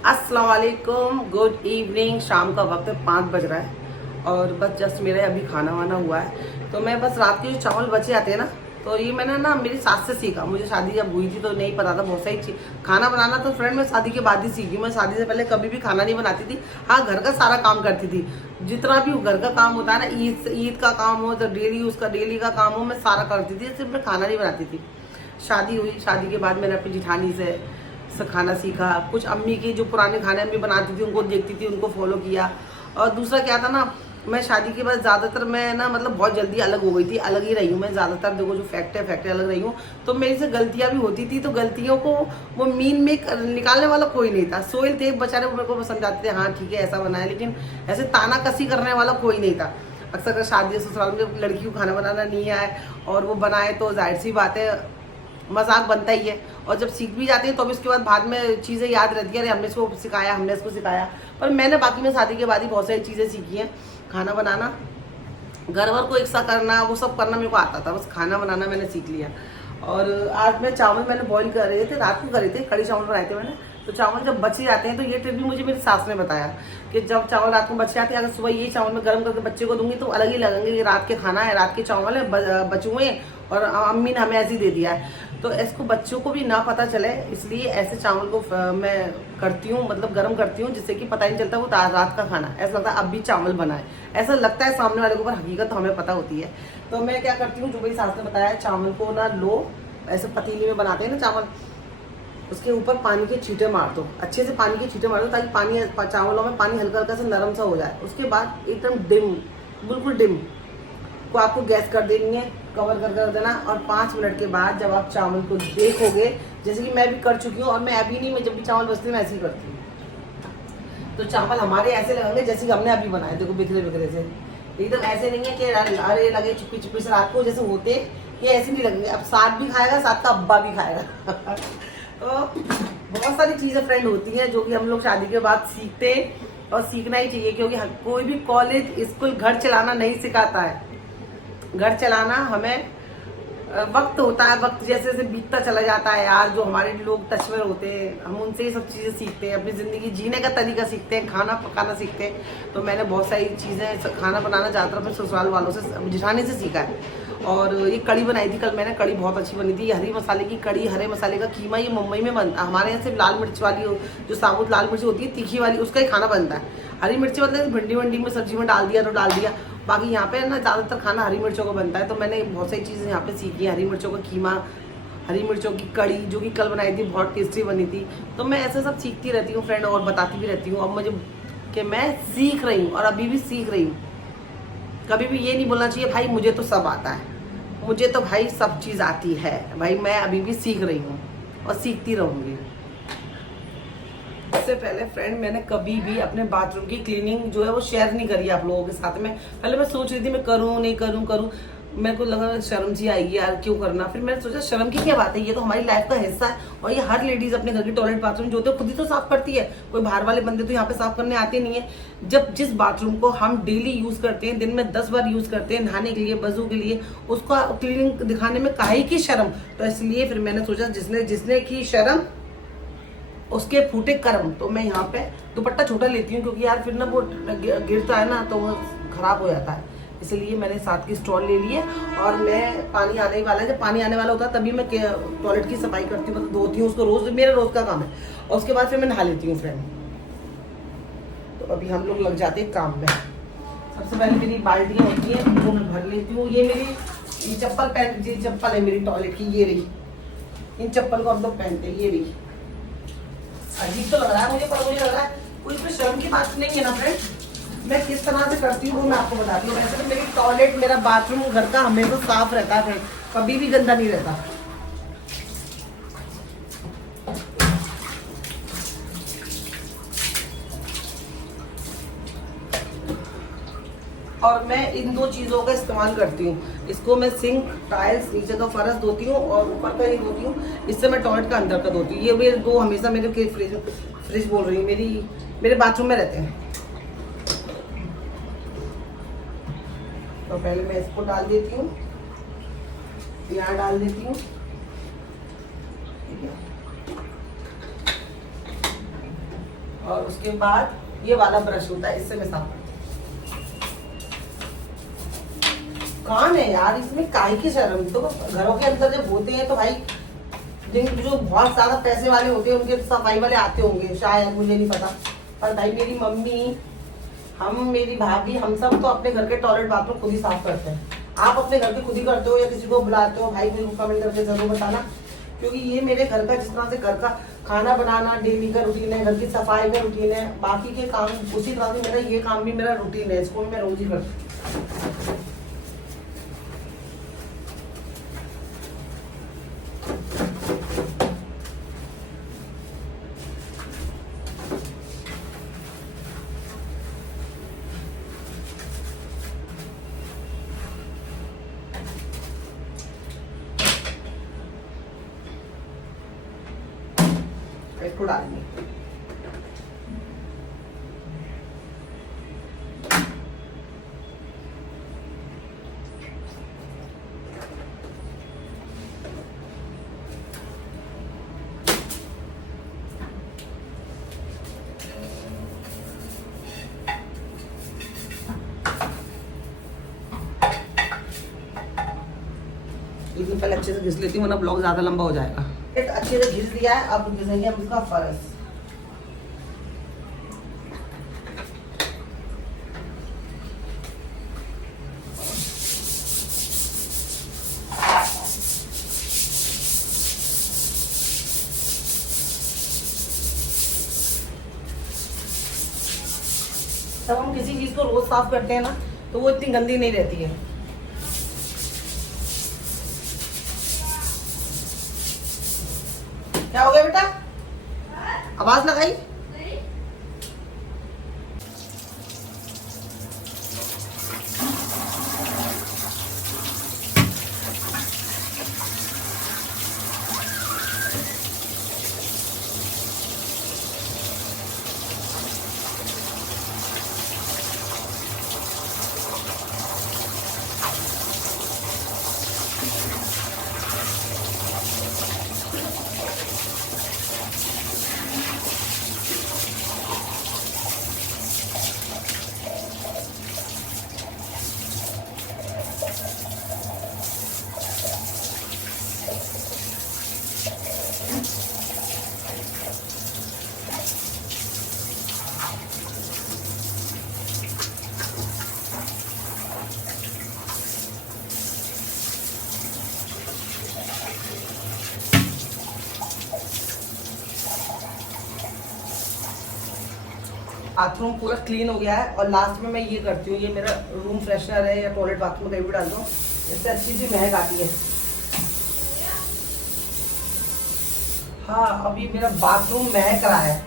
अस्सलाम वालेकुम, good evening. शाम का वक्त है, 5 बज रहा है और बस जस्ट मेरा अभी खाना वाना हुआ है। तो मैं बस रात के जो चावल बचे आते हैं ना, तो ये मैंने ना मेरी सास से सीखा। मुझे शादी जब हुई थी तो नहीं पता था बहुत सारी चीज खाना बनाना। तो फ्रेंड मैं शादी के बाद ही सीखी। मैं शादी से पहले कभी भी खाना नहीं बनाती थी। हाँ, घर का सारा काम करती थी, जितना भी घर का काम होता है ना, ईद का काम हो तो डेली उसका डेली का काम हो, मैं सारा करती थी। सिर्फ मैं खाना नहीं बनाती थी। शादी हुई, शादी के बाद मैंने अपनी जिठानी से खाना सीखा। कुछ अम्मी की जो पुराने खाने अम्मी बनाती थी उनको देखती थी, उनको फॉलो किया। और दूसरा क्या था ना, मैं शादी के बाद ज़्यादातर मैं ना मतलब बहुत जल्दी अलग हो गई थी, अलग ही रही हूँ मैं ज़्यादातर। देखो जो फैक्ट है अलग रही हूँ। तो मेरी से गलतियाँ भी होती थी, तो गलतियों को वो मीन में निकालने वाला कोई नहीं था। सोइल थे बेचारे, मेरे को पसंद आते थे, हाँ ठीक है ऐसा बना है, लेकिन ऐसे ताना कसी करने वाला कोई नहीं था। अक्सर अगर शादी ससुराल में लड़की को खाना बनाना नहीं आए और वो बनाए तो जाहिर सी बात है मजाक बनता ही है। और जब सीख भी जाती है तो भी उसके बाद में चीज़ें याद रहती है, अरे हमने इसको सिखाया, हमने इसको सिखाया। पर मैंने बाकी में शादी के बाद ही बहुत सारी चीज़ें सीखी हैं। खाना बनाना, घर वर को एक सा करना, वो सब करना मेरे को आता था, बस खाना बनाना मैंने सीख लिया। और आज मैं चावल मैंने बॉईल कर रहे थे, रात को करे थे, कड़ी चावल बनाए थे मैंने। तो चावल जब बचे जाते हैं, तो ये ट्रिक भी मुझे मेरी सास ने बताया कि जब चावल रात को बच जाते हैं, अगर सुबह ये चावल मैं गर्म करके बच्चे को दूंगी तो अलग ही लगेंगे, ये रात के खाना है, रात के चावल है, बचे हुए और अम्मी ने हमें ऐसे ही दे दिया है। तो इसको बच्चों को भी ना पता चले, इसलिए ऐसे चावल को मैं करती हूँ, मतलब गर्म करती हूँ, जिससे कि पता नहीं चलता वो रात का खाना। ऐसा लगता है अब भी चावल बना है, ऐसा लगता है सामने वाले को, पर हकीकत तो हमें पता होती है। तो मैं क्या करती हूँ, जो मेरी सास ने बताया, चावल को ना लो, ऐसे पतीली में बनाते हैं ना चावल, उसके ऊपर पानी के छींटे मार दो, अच्छे से पानी के छींटे मार दो, ताकि पानी चावलों में पानी हल्का हल्का सा नरम सा हो जाए। उसके बाद एकदम डिम, बिल्कुल डिम को आपको गैस कर देनी है, कवर कर देना। और 5 मिनट के बाद जब आप चावल को देखोगे, जैसे कि मैं भी कर चुकी हूँ, और मैं अभी नहीं, मैं जब भी चावल बचते हैं मैं ऐसे ही करती हूँ। तो चावल हमारे ऐसे लगेंगे जैसे कि हमने अभी बनाए, देखो बिखरे बिखरे से, एकदम ऐसे नहीं है कि अरे लगे चुप्पी चुप्पी से रात को जैसे होते, ये ऐसे नहीं लगेंगे। अब साथ भी खाएगा, साथ का अब्बा भी खाएगा। तो बहुत सारी चीज़ें फ्रेंड होती हैं जो कि हम लोग शादी के बाद सीखते हैं, और सीखना ही चाहिए, क्योंकि कोई भी कॉलेज स्कूल घर चलाना नहीं सिखाता है। घर चलाना हमें वक्त होता है, वक्त जैसे जैसे बीतता चला जाता है यार, जो हमारे लोग टच में होते हैं हम उनसे ये सब चीज़ें सीखते हैं, अपनी ज़िंदगी जीने का तरीका सीखते हैं, खाना पकाना सीखते हैं। तो मैंने बहुत सारी चीज़ें, खाना बनाना ज़्यादातर अपने ससुराल वालों से, जिठानी से सीखा है। और ये कड़ी बनाई थी कल मैंने, कड़ी बहुत अच्छी बनी थी, हरी मसाले की कड़ी, हरे मसाले का कीमा। ये मुंबई में बनता है, हमारे यहाँ सिर्फ लाल मिर्च वाली, जो साबुत लाल मिर्च होती है तीखी वाली, उसका ही खाना बनता है। हरी मिर्ची मतलब भिंडी वंडी में सब्जी में डाल दिया तो डाल दिया, बाकी यहाँ पे ना ज़्यादातर खाना हरी मिर्चों का बनता है। तो मैंने बहुत सारी चीज़ें यहाँ पे सीखी हैं, हरी मिर्चों का कीमा, हरी मिर्चों की कड़ी, जो कि कल बनाई थी, बहुत टेस्टी बनी थी। तो मैं ऐसे सब सीखती रहती हूँ फ्रेंड, और बताती भी रहती हूँ। अब मुझे कि मैं सीख रही हूँ और अभी भी सीख रही हूँ। कभी भी ये नहीं बोलना चाहिए भाई मुझे तो सब आता है, मुझे तो भाई सब चीज़ आती है। भाई मैं अभी भी सीख रही हूँ और सीखती रहूँगी। इससे पहले फ्रेंड मैंने कभी भी अपने बाथरूम की क्लीनिंग जो है वो शेयर नहीं करी आप लोगों के साथ में। पहले मैं सोच रही थी मैं करूँ नहीं करूँ, मेरे को लगा शर्म सी आएगी यार, क्यों करना। फिर मैंने सोचा शर्म की क्या बात है, ये तो हमारी लाइफ का हिस्सा है, और ये हर लेडीज अपने घर की टॉयलेट बाथरूम जो होते हैं खुद ही तो साफ करती है, कोई बाहर वाले बंदे तो यहाँ पे साफ करने आते नहीं है। जब जिस बाथरूम को हम डेली यूज करते हैं, दिन में 10 बार यूज करते हैं, नहाने के लिए, वजू के लिए, उसका क्लीनिंग दिखाने में काहे की शर्म। तो इसलिए फिर मैंने सोचा जिसने की शर्म उसके फूटे कर्म। तो मैं यहाँ पे दुपट्टा छोटा लेती हूँ, क्योंकि यार फिर ना वो गिरता है ना तो वो खराब हो जाता है। इसलिए मैंने 7 की स्टॉल ले लिए, और मैं पानी आने ही वाला है, जब पानी आने वाला होता है तभी मैं टॉयलेट की सफाई करती हूँ, मतलब धोती हूँ उसको रोज, मेरा रोज का काम है। और उसके बाद फिर मैं नहा लेती हूँ फ्रेंड। तो अभी हम लोग लग जाते हैं काम में। सबसे पहले मेरी बाल्टियाँ होती हैं वो मैं भर लेती हूँ। ये मेरी चप्पल है मेरी टॉयलेट की, ये रही। इन चप्पल को हम लोग पहनते हैं, ये रही। अजीब तो लग रहा है मुझे, पर मुझे लग रहा है कोई इसमें शर्म की बात नहीं है ना फ्रेंड। मैं किस तरह से करती हूँ वो मैं आपको बताती हूँ। वैसे तो मेरी टॉयलेट, मेरा बाथरूम घर का हमेशा साफ रहता है फ्रेंड, कभी भी गंदा नहीं रहता। और मैं इन 2 चीज़ों का इस्तेमाल करती हूँ। इसको मैं सिंक, टाइल्स, नीचे का फर्श धोती हूँ और ऊपर का ही धोती हूँ। इससे मैं टॉयलेट का अंदर का धोती हूँ। ये मेरे 2 हमेशा मेरे फ्रिज बोल रही हूँ, मेरे बाथरूम में रहते हैं। तो पहले मैं इसको डाल देती हूँ, यहाँ डाल देती हूँ, और उसके बाद ये वाला ब्रश होता है, इससे मैं साफ करती हूँ। कान है यार इसमें, काहे की शर्म। तो घरों के अंदर जब होते हैं तो भाई जो बहुत ज्यादा पैसे वाले होते हैं उनके सफाई वाले आते होंगे शायद, मुझे नहीं पता। पर भाई मेरी मम्मी, हम, मेरी भाभी, हम सब तो अपने घर के टॉयलेट बाथरूम खुद ही साफ करते हैं। आप अपने घर के खुद ही करते हो या किसी को बुलाते हो? भाई मुझे कमेंट करके जरूर बताना, क्योंकि ये मेरे घर का, जिस तरह से घर का खाना बनाना डेली का रूटीन है, घर की सफाई का रूटीन है, बाकी के काम उसी तरह से मेरा ये काम भी मेरा रूटीन है। इसको मैं रोज ही करती हूँ। इसको डालेंगे। लेकिन पहले अच्छे से घिस लेती हूँ, वरना ब्लॉग ज्यादा लंबा हो जाएगा। अच्छे से घिस दिया है, अब घिसेंगे हम इसका फर्श। जब हम किसी चीज को रोज साफ करते हैं ना तो वो इतनी गंदी नहीं रहती है। क्या हो गया बेटा? आवाज लगाई? बाथरूम पूरा क्लीन हो गया है और लास्ट में मैं ये करती हूँ, ये मेरा रूम फ्रेशनर है या टॉयलेट बाथरूम कहीं भी डाल दो, इससे अच्छी सी महक आती है। हाँ, अब ये मेरा बाथरूम महक रहा है।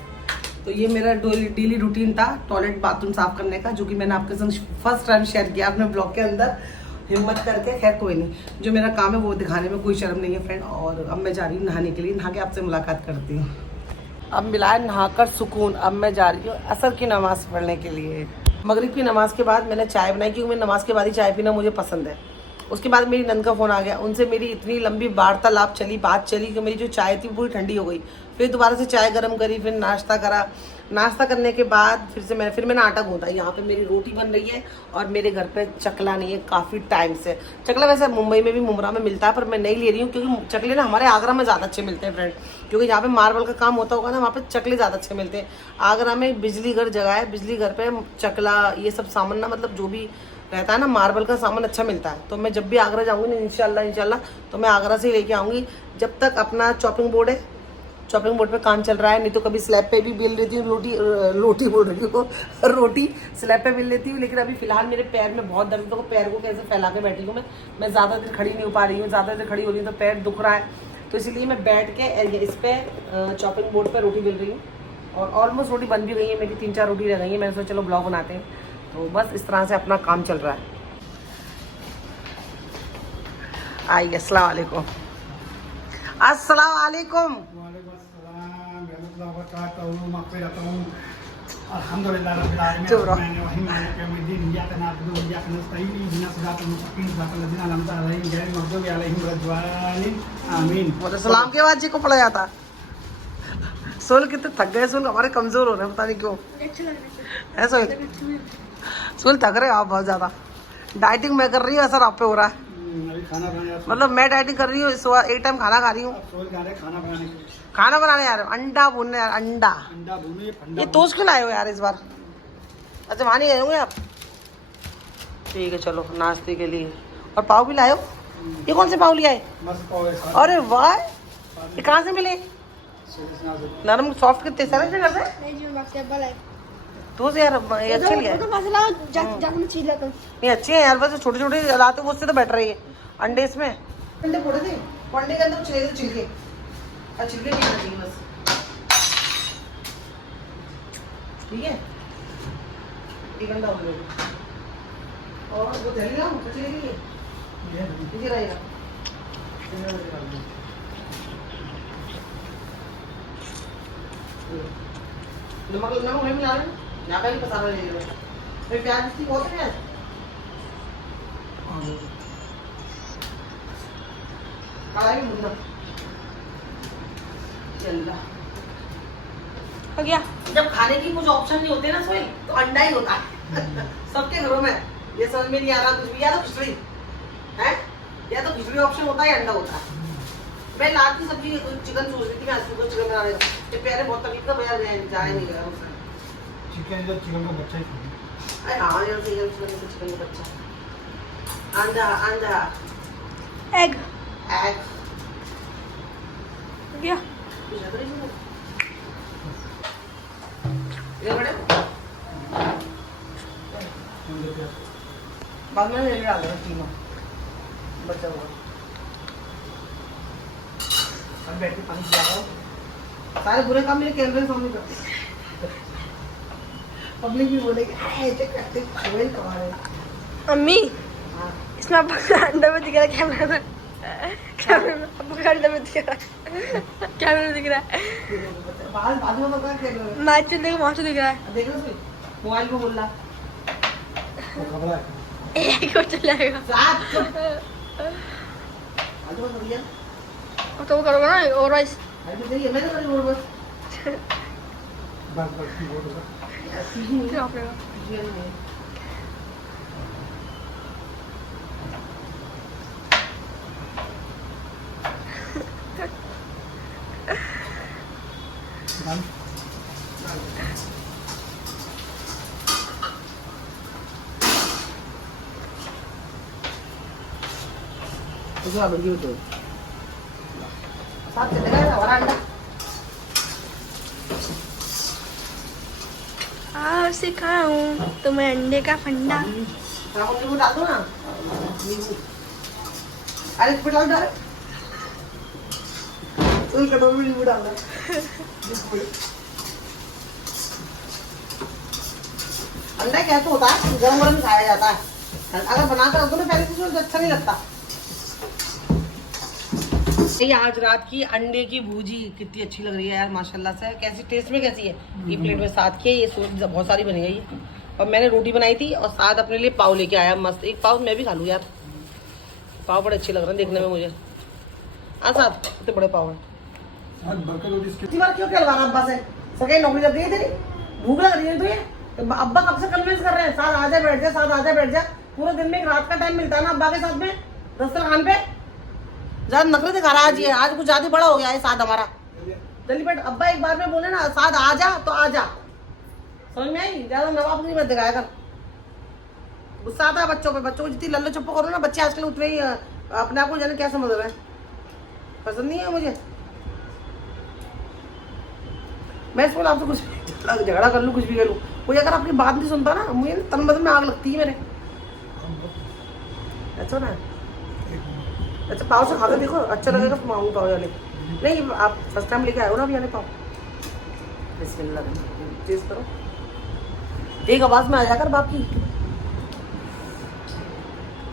तो ये मेरा डेली रूटीन था टॉयलेट बाथरूम साफ करने का, जो कि मैंने आपके संग फर्स्ट टाइम शेयर किया अपने ब्लॉग के अंदर, हिम्मत करके। खैर कोई नहीं, जो मेरा काम है वो दिखाने में कोई शर्म नहीं है फ्रेंड। और अब मैं जा रही हूँ नहाने के लिए, नहा के आपसे मुलाकात करती हूँ। अब मिला है नहाकर सुकून, अब मैं जा रही हूँ असर की नमाज़ पढ़ने के लिए। मगरिब की नमाज़ के बाद मैंने चाय बनाई, क्योंकि मैं नमाज़ के बाद ही चाय पीना मुझे पसंद है। उसके बाद मेरी नंद का फ़ोन आ गया, उनसे मेरी इतनी लंबी वार्तालाप चली, बात चली कि मेरी जो चाय थी पूरी ठंडी हो गई। फिर दोबारा से चाय गर्म करी, फिर नाश्ता करा। नाश्ता करने के बाद फिर मैंने आटा गूंथा। यहाँ पे मेरी रोटी बन रही है और मेरे घर पे चकला नहीं है काफ़ी टाइम से। चकला वैसे मुंबई में भी, मुमरा में मिलता है, पर मैं नहीं ले रही हूँ क्योंकि चकले ना हमारे आगरा में ज़्यादा अच्छे मिलते हैं फ्रेंड। क्योंकि यहाँ पे मार्बल का काम होता होगा ना, वहाँ पे चकले ज़्यादा अच्छे मिलते हैं। आगरा में बिजली घर जगह है, बिजली घर पे चकला ये सब सामान ना, मतलब जो भी रहता है ना मार्बल का सामान अच्छा मिलता है। तो मैं जब भी आगरा जाऊँगी ना इंशाल्लाह तो मैं आगरा से ही लेके आऊँगी। जब तक अपना चॉपिंग बोर्ड है, चॉपिंग बोर्ड पे काम चल रहा है, नहीं तो कभी स्लैब पे भी बेल लेती हूँ रोटी बोल रही हूँ रोटी स्लैब पे बेल लेती हूँ। लेकिन अभी फिलहाल मेरे पैर में बहुत दर्द, तो पैर को कैसे फैला के बैठी हूँ मैं ज़्यादा देर खड़ी नहीं हो पा रही हूँ। ज़्यादा देर खड़ी हो रही हूँ तो पैर दुख रहा है, तो इसलिए मैं बैठ के इस पर चॉपिंग बोर्ड पर रोटी बेल रही हूँ। और ऑलमोस्ट रोटी बन भी गई है, मेरी 3-4 रोटी रह गई है। मैंने सोचा चलो ब्लॉग बनाते हैं, तो बस इस तरह से अपना काम चल रहा है। आइए, अस्सलाम वालेकुम। अस्सलाम वालेकुम। सलाम के बाद जी को पढ़ा जाता, सोल कितने थक गए, सोल हमारे कमजोर हो रहे हैं, पता नहीं क्यों ऐसा। सोल थक रहे हो आप बहुत ज्यादा। डाइटिंग मैं कर रही हूँ, असर आप पे हो रहा है। अभी खाना बनाया, मतलब मैं डाइटिंग कर रही हूँ, सुबह एक टाइम खाना खा रही हूँ। खाना बनाने यार, अंडा भूनने यार, अंडा भूने ये टोस्ट क्यों लाए हो यार इस बार? अच्छा वहाँ नहीं गए होंगे आप? ठीक है चलो नाश्ते के लिए। और पाव भी लाए हो? ये कौन से पाव लिया है? मस्त पाव है। अरे वाह, ये कहाँ से मिले? नरम सॉफ्ट कितने सारे से करते? तो से यार ये अच्छे लिया है। ये अच्छे हैं यार, बस छोटे छोटे लाते हो उससे तो बेटर है ये। अंडे इसमें अंडे फोड़े थे, अंडे के अंदर छिलके छिलके छिलके नहीं होना चाहिए बस। ठीक है ये गंदा हो गया। और वो दलिया कचरे के लिए ये रहेगा। नमक नमक नहीं मिला रहे, यहाँ का भी पता नहीं लग रहा। प्याज इसकी बहुत है, कढ़ाई में भूनना। हो गया। जब खाने की कुछ ऑप्शन नहीं होते ना सोई, तो अंडा ही होता है सबके घरों में। ये समझ में नहीं आ रहा कुछ भी, या तो खिचड़ी है, या तो खिचड़ी ऑप्शन होता है, अंडा होता है। मैं लात की सब्जी चिकन सोच रही थी, मैं आज सुबह चिकन बना रही थी। ये प्यारे बहुत तकलीफ का बजा जाए नहीं गया उससे। चिकन का बच्चा ही अरे हाँ यार चिकन का बच्चा। अंडा अंडा एग एग क्या ये बड़े बाद में ले डाल दो तीनों बच्चा हुआ। अब बैठ के पानी पिला दो। सारे बुरे काम मेरे कैमरे के सामने करते, पब्लिक भी बोलेगी ऐसे करते कोई कमा रहे। अम्मी हाँ इसमें आपका अंडा में दिख रहा है, कैमरा में आपका अंडा में दिख रहा है, कैमरा में दिख रहा है, बाजू में पता है मैच चलने का वहाँ से दिख रहा है। देख रहे हो मोबाइल पे बोल रहा खबरा है। एक और चल जाएगा। साथ बाजू में दिया अब तो वो करोगे ना और राइस। अरे तो सही है, मैं तो करी और बस बस की बोल रहा फिर आप लेगा। तो आप बड़ी तो साथ चलेगा ना हमारा अंडा। हाँ सिखाऊं तुम्हें अंडे का फंडा। आप नींबू डाल दो ना, नींबू। अरे इसमें डाल डाल तो कटोरी में नींबू डालना। अंडा कैसे होता है, गरम गरम खाया जाता है। अगर बनाकर रख दो ना पहले से तो अच्छा नहीं लगता। ये आज रात की अंडे की भुजी कितनी अच्छी लग रही है यार माशाल्लाह से। कैसी टेस्ट में कैसी है? ये प्लेट में साथ की है, ये बहुत सारी बनी गई है। और मैंने रोटी बनाई थी और साथ अपने लिए पाव लेके आया मस्त। एक पाव मैं भी खा लूँ यार, पाव बड़े अच्छे लग रहे हैं देखने में मुझे। हाँ साथ कितने बड़े पाव हैं। इतनी बार क्यों कहलवा रहा अब्बा से? सरकारी नौकरी लग गई तेरी, भूख लग रही है तुझे? तो अब्बा कब से कन्विंस कर रहे हैं साथ आ जा बैठ जा, साथ आ जा बैठ जा। पूरे दिन में एक रात का टाइम मिलता है ना अब्बा के साथ में दस्तरखान पे। ज्यादा नखरे दिखा रहा आज, ये आज कुछ ज्यादा बड़ा हो गया है साथ हमारा। जल्दी बैठ, अब्बा एक बार में बोले ना साथ आ जा तो आ जा, समझ में आई? ज्यादा नवाब नहीं मत दिखाया कर। गुस्सा आता है बच्चों पे, बच्चों को जितनी लल्लो चप्पो करो ना, बच्चे आजकल उतने ही अपने आप को जाने क्या समझ रहे हैं। पसंद नहीं है मुझे। मैं इसमें आपसे कुछ झगड़ा कर लूँ, कुछ भी कर लूँ, कोई अगर आपकी बात नहीं सुनता ना, मुझे तन बदन में आग लगती है मेरे। अच्छा ना, अच्छा पाव से खाकर देखो, अच्छा लगेगा तो मांगू पाव वाले। नहीं आप फर्स्ट टाइम लेके आए हो ना अभी वाले पाव, बिस्मिल्लाह टेस्ट करो। एक आवाज में आ जाकर बाप की,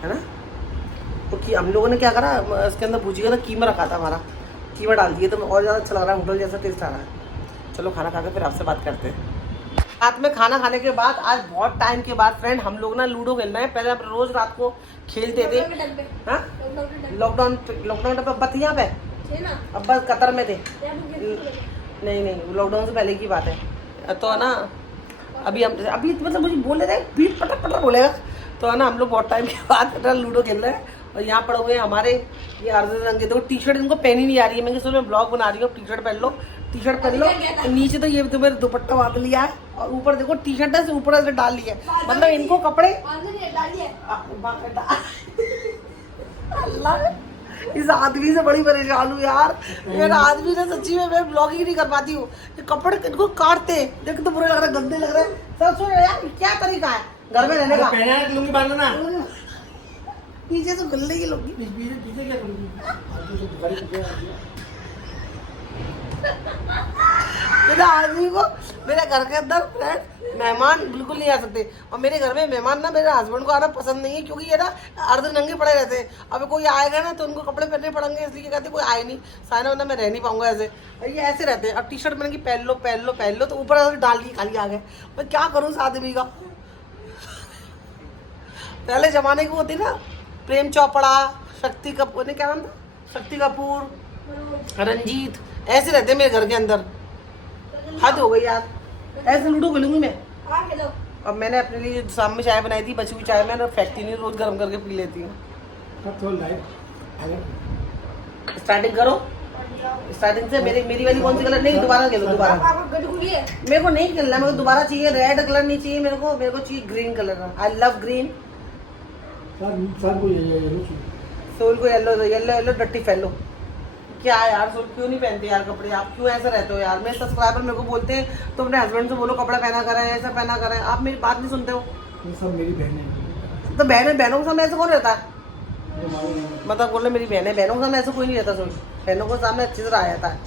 है ना? तो हम लोगों ने क्या करा, इसके अंदर भुजी का कीमा रखा था हमारा, कीमा डाल दिए तो और ज़्यादा अच्छा लग रहा है, होटल जैसा टेस्ट आ रहा है। चलो खाना खा के फिर आपसे बात करते हैं। रात में खाना खाने के बाद आज बहुत टाइम के बाद फ्रेंड हम लोग ना लूडो खेल रहे हैं। पहले हम रोज रात को खेलते थे। लॉकडाउन पे अब्बा थे यहाँ पे, अब्बा कतर में थे। नहीं नहीं, लॉकडाउन से पहले की बात है। तो है ना अभी मतलब मुझे बोल रहे थे बीट पटर पटर बोलेगा। तो है ना हम लोग बहुत टाइम के बाद लूडो खेल रहे हैं और यहाँ पड़े हुए हैं हमारे ये अर्जुन रंग के। देखो टी शर्ट इनको पहनी नहीं आ रही है, मैं किसी में ब्लॉग बना रही हूँ। टी शर्ट पहन लो, टी शर्ट पहन लो, नीचे तो ये तुम्हें दुपट्टा बांध लिया है और ऊपर देखो टी शर्ट से ऊपर से डाल लिया है। मतलब इनको कपड़े अल्लाह, इस आदमी से बड़ी परेशान हूँ यार। मेरा आदमी ना सच्ची में मैं ब्लॉगिंग नहीं कर पाती हूँ। ये कपड़े इनको काटते देख तो बुरे लग रहे, गंदे लग रहे। सब सुन यार क्या तरीका है घर में रहने का। पहना है लुंगी बांधना पीछे से खुल की लोग पीछे क्या करूँगी। मेरा आदमी को मेरे घर के अंदर फ्रेंड मेहमान बिल्कुल नहीं आ सकते। और मेरे घर में मेहमान ना मेरे हस्बैंड को आना पसंद नहीं है, क्योंकि ये ना अर्ध नंगे पड़े रहते हैं। अब कोई आएगा ना तो उनको कपड़े पहनने पड़ेंगे, इसलिए कहते कोई आए नहीं साइना वरना मैं रह नहीं पाऊंगा ऐसे। और ये ऐसे रहते हैं। अब टी शर्ट मैंने की पहन लो तो ऊपर डाल दी खाली आ गए। मैं क्या करूँ इस आदमी का। पहले जमाने की होती ना प्रेम चोपड़ा, शक्ति कपूर, क्या नाम था, शक्ति कपूर, रंजीत, ऐसे रहते मेरे घर के अंदर। हद हो गई यार, ऐसे लूडो खेलूंगी मैं। अब मैंने अपने लिए शाम में चाय बनाई थी, बची हुई चाय मैंने फेंकती नहीं, रोज गर्म करके पी लेती हूँ। स्टार्टिंग करो, स्टार्टिंग से। मेरी वाली कौन सी कलर? नहीं दोबारा खेलो, दोबारा। मेरे को नहीं खेलना, मेरे को दोबारा चाहिए। रेड कलर नहीं चाहिए मेरे को चाहिए green colour. I love green. सोल को येलो डट्टी फैलो। क्या यार सोल क्यों नहीं पहनते यार कपड़े? आप क्यों ऐसा रहते हो यार? मेरे सब्सक्राइबर मेरे को बोलते हैं तो अपने हस्बैंड से बोलो कपड़ा पहना करें, ऐसा पहना करें। आप मेरी बात नहीं सुनते हो। ये सब मेरी बहनें। तो बहनों के सामने ऐसे कौन रहता है? मतलब बोल रहे मेरी बहनों के सामने ऐसा कोई नहीं रहता। सोल बहनों के सामने अच्छी तरह आ जाता है।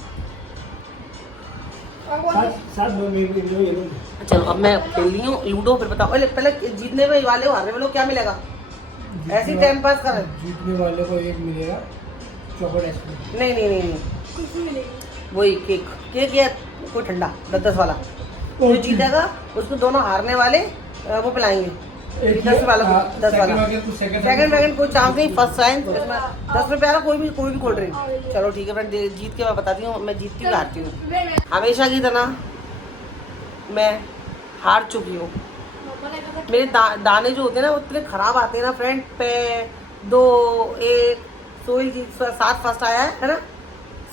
चलो अब मैं खेल रही हूँ लूडो, फिर बताओ। पहले जीतने में वाले हो, हारने वाले को क्या मिलेगा? ऐसे ही टाइम पास कर। जीतने वाले को एक मिलेगा चॉकलेट आइसक्रीम। नहीं वही केक या कोई ठंडा 10 वाला। जो जीतेगा उसको दोनों हारने वाले वो पिलाएंगे 10 वाला 10 वाला। सेकंड कोई चांस नहीं, फर्स्ट साइंस 10 रुपये वाला कोई भी कोल्ड ड्रिंक। चलो ठीक है फ्रेंड, जीत के मैं बताती हूँ मैं जीतती हूँ हारती हूँ। हमेशा की तरह मैं हार चुकी हूँ। मेरे दाने जो होते हैं ना वो इतने खराब आते हैं ना फ्रेंड। पे 2 1 सोल जी 7 फर्स्ट आया है ना,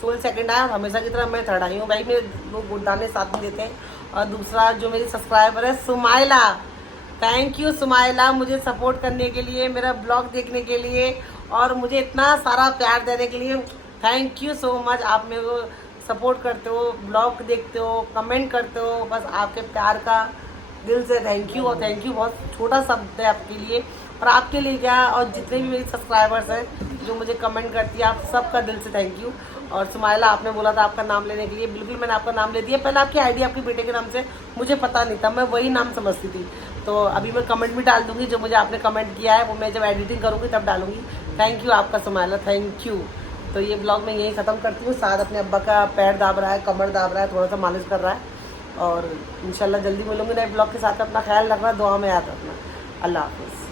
सोल सेकंड आया और हमेशा की तरह मैं थर्ड आई हूँ। भाई मेरे 2 दाने साथ में देते हैं। और दूसरा जो मेरी सब्सक्राइबर है सुमाइला, थैंक यू सुमाइला मुझे सपोर्ट करने के लिए, मेरा ब्लॉग देखने के लिए और मुझे इतना सारा प्यार देने के लिए। Thank you so much. आप मेरे को सपोर्ट करते हो, ब्लॉग देखते हो, कमेंट करते हो, बस आपके प्यार का दिल से थैंक यू। और थैंक यू बहुत छोटा शब्द है आपके लिए और आपके लिए क्या, और जितने भी मेरी सब्सक्राइबर्स हैं जो मुझे कमेंट करती है, आप सबका दिल से थैंक यू। और सुमाइला आपने बोला था आपका नाम लेने के लिए, बिल्कुल मैंने आपका नाम ले दिया। पहले आपकी आईडी आपके बेटे के नाम से मुझे पता नहीं था, मैं वही नाम समझती थी। तो अभी मैं कमेंट भी डाल दूंगी, जो मुझे आपने कमेंट किया है वो मैं जब एडिटिंग करूँगी तब डालूंगी। थैंक यू आपका सुमाइला, थैंक यू। तो ये ब्लॉग मैं यहीं ख़त्म करती हूँ। साथ अपने अब्बा का पैर दाब रहा है, कमर दाब रहा है, थोड़ा सा मालिश कर रहा है। और इंशाल्लाह जल्दी मिलूंगी नए ब्लॉग के साथ। अपना ख्याल रखना, दुआ में याद रखना। अल्लाह हाफिज़।